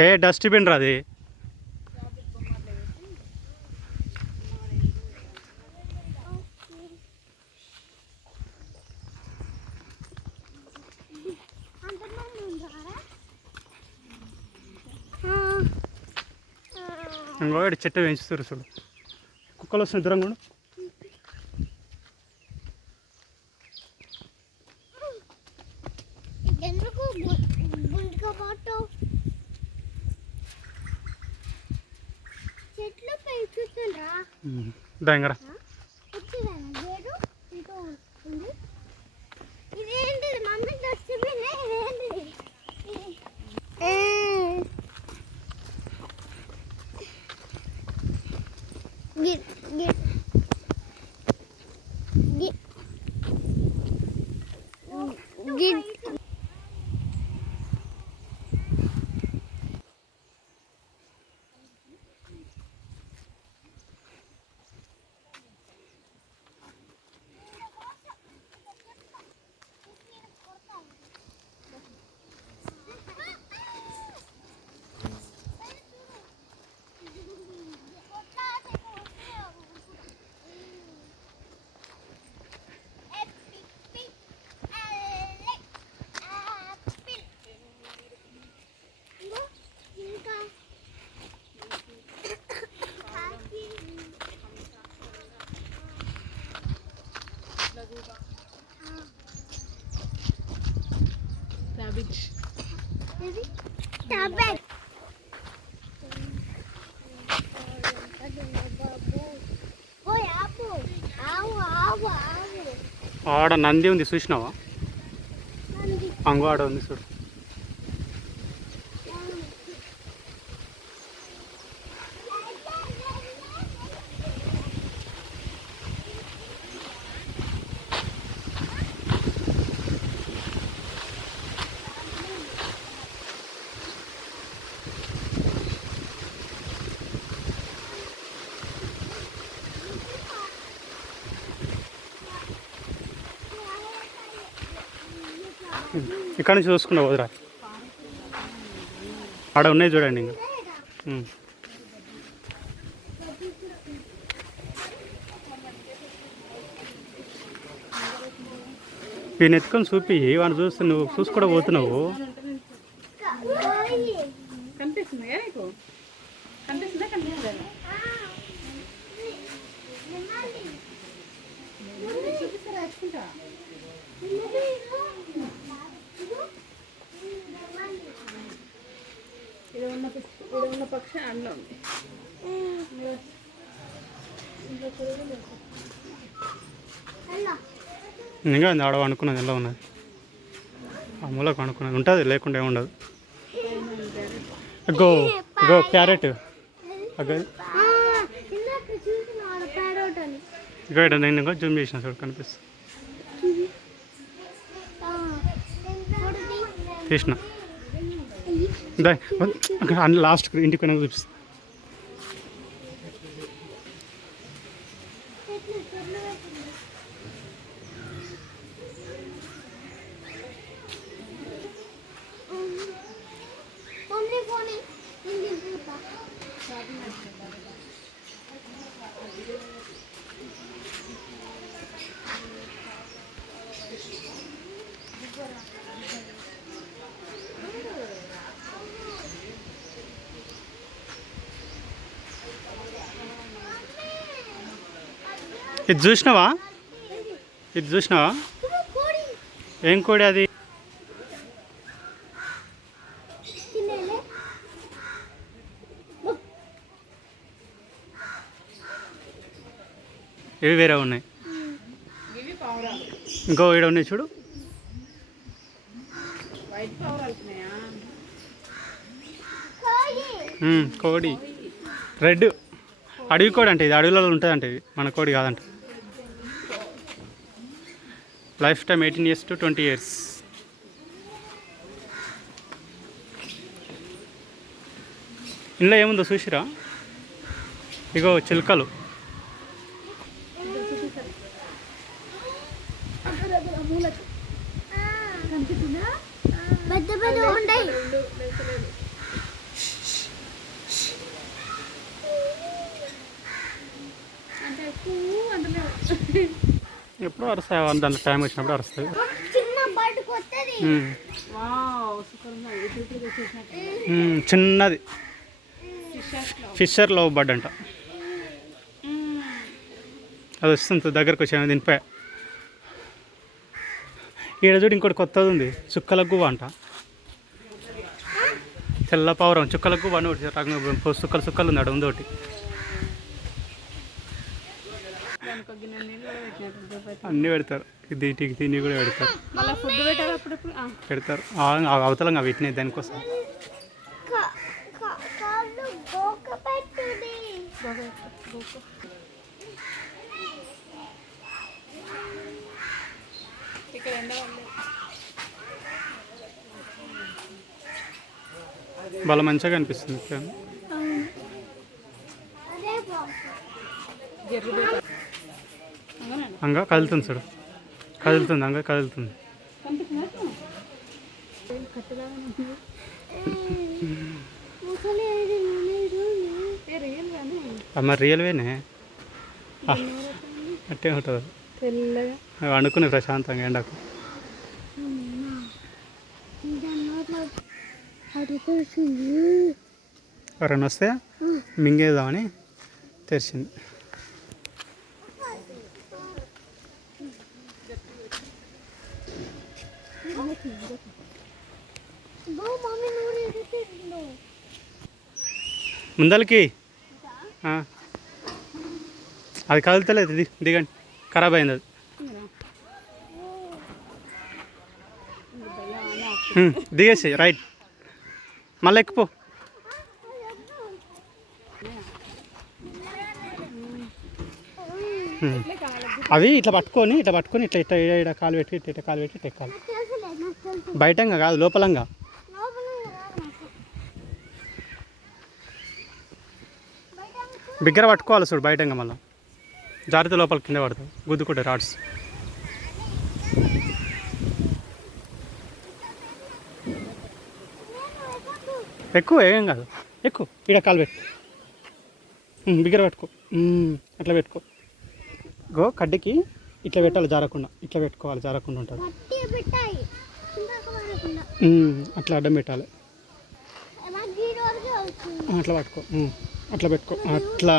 ఏ dustbin రాది ఇంకోటి చెట్టు పెంచుతారు చూడు కుక్కలు వస్తున్నాయి దూరంగా దా ఇంకరా ఆడ నంది ఉంది చూసినావా? అంగు ఆడ ఉంది చూడు. ఇక్కడ నుంచి చూసుకున్నావు వదిరా. ఆడ ఉన్నాయి చూడండి ఇంకా. ఈయన ఎత్తుకొని చూపి వాడిని చూస్తే నువ్వు చూసి కూడా పోతున్నావు. కనిపిస్తుందా? ఉన్న పక్షి అందులో ఉంది. ఇంకా ఉంది ఆడ అనుకున్నది ఎలా ఉన్నది. ఆ మూలకు అనుకున్నది ఉంటుంది లేకుండా ఏముండదు గో గో క్యారెట్ ఇక్కడ నేను ఇంకా జూమ్ చేసిన చూడు కనిపిస్తుంది. తీసిన. దాని లాస్ట్ ఇంటికి పోయినాక చూపిస్తా. ఇది చూసినావా? ఇది చూసినావా? ఏం కోడి అది? ఇవి వేరే ఉన్నాయి. ఇంకో ఈడ ఉన్నాయి చూడు. కోడి. రెడ్. అడవి కోడి అంటే ఇది. అడవిలో ఉంటుంది అంటే ఇది. మన కోడి కాదంట. Life time eighteen years to twenty years ఇంట్లో ఏముందో చూసిరా? ఇగో చిలుకలు. అంటే అంటే ఎప్పుడో అరుస్తాయి దాంట్లో టైం వచ్చినప్పుడు ఉమ్, చిన్నది. ఫిషర్ లవ్ బర్డ్ అంట. అది వస్తుంది దగ్గరకు వచ్చాను దీనిపై ఈడ చూడు ఇంకోటి కొత్తది ఉంది చుక్కల గువ్వ అంట. తెల్ల పౌరం చుక్కల గువ్వ అని ఒకటి రకంగా చుక్కలు చుక్కలు ఉంది అక్కడ ఉంది ఒకటి. అన్నీ పెడతారు. ఇటు తిని కూడా పెడతారు. పెడతారు. అవతలంగా వీటిని దానికోసం. కా- కా- కాళ్ళు అంగా కదులుతుంది చూడు. కదులుతుంది అంగా కదులుతుంది. అమ్మ రియల్వేనే అట్టే ఉంటుంది. అనుకునే ప్రశాంతంగా ఎండకు. ఎవరైనా వస్తే మింగేద్దామని తెరిచింది. ముందలకి. అది కదులుతలేదు ది దిగండి. ఖరాబ్ అయింది అది. దిగేసి రైట్. మళ్ళీ ఎక్కిపో. అవి ఇట్లా పట్టుకొని ఇట్లా పట్టుకొని ఇట్లా ఇట్లా ఇట్లా కాలు పెట్టి ఇట్లా ఇట్లా కాలు పెట్టి ఇట్లా ఎక్కాలి. బయటంగా కాదు లోపలంగా లోపల రాదు నాకు బయట అనుకో. బిగ్గర పట్టుకోవాలి చూడు బయటంగా మళ్ళీ. జాగ్రత్త లోపల కింద పడతావు. గుద్దుకుంటే రాడ్స్. ఎక్కువ ఏం కాదు. ఎక్కువ. ఈడ కాలు పెట్టు. బిగ్గర పెట్టుకో. అట్లా పెట్టుకో. గో కడ్డకి ఇట్లా పెట్టాలి జారకుండా. ఇట్లా పెట్టుకోవాలి జారకుండా ఉంటుంది. అట్లా అడ్డం పెట్టాలి. అట్లా పట్టుకో. అట్లా పెట్టుకో. అట్లా.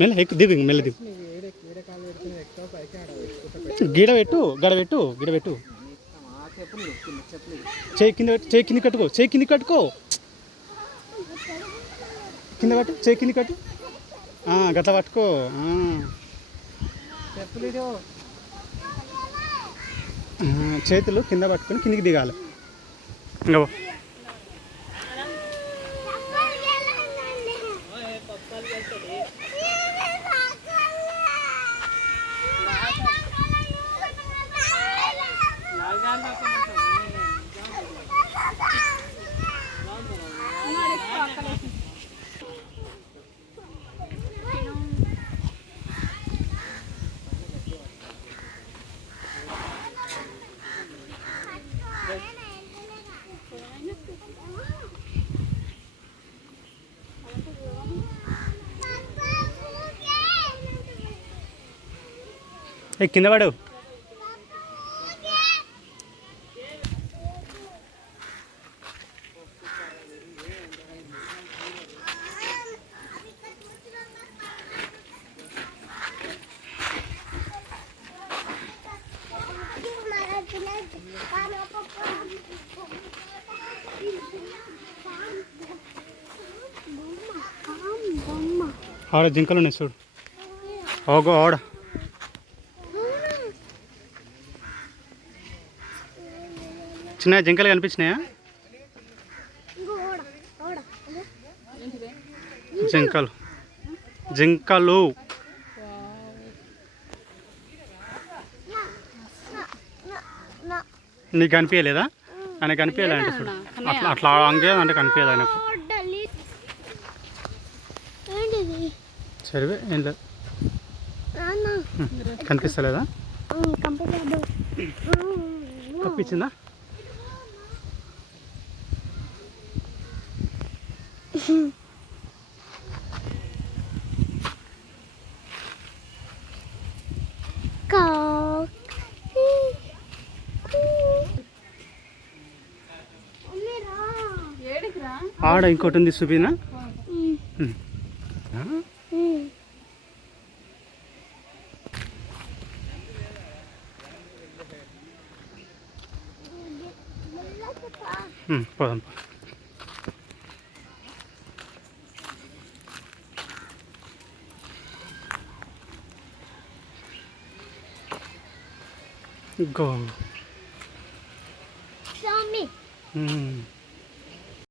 మెల్ల ఎక్కువ దిగు మెల్ల దిగు. గీడ పెట్టు గడ పెట్టు గీడ పెట్టు. చేయి కింద చేయి కింద కట్టుకో చేయి కింద కట్టుకో. కింద కట్టు చేయి కింద కట్టు. గట్ల పట్టుకో. చేతులు కింద పట్టుకొని కిందికి దిగాలి. ఇంకా ఏ కింద పడు. ఆడ జింకలు ఉన్నాయి చూడు. ఓగో ఆడ. చిన్న జింకలు కనిపించినాయా? జింకలు. జింకలు. నీకు కనిపించలేదా? ఆయనకు కనిపించలే అంటే చూడు. అట్లా అట్లా అంగే అంటే కనిపించదు ఆయనకు. సరే ఏం లేదు కనిపిస్తలేదా? కప్పించిందా ఆడ ఇంకోటి ఉంది సుబీనా? పోదాం. Go. Show me. Hmm.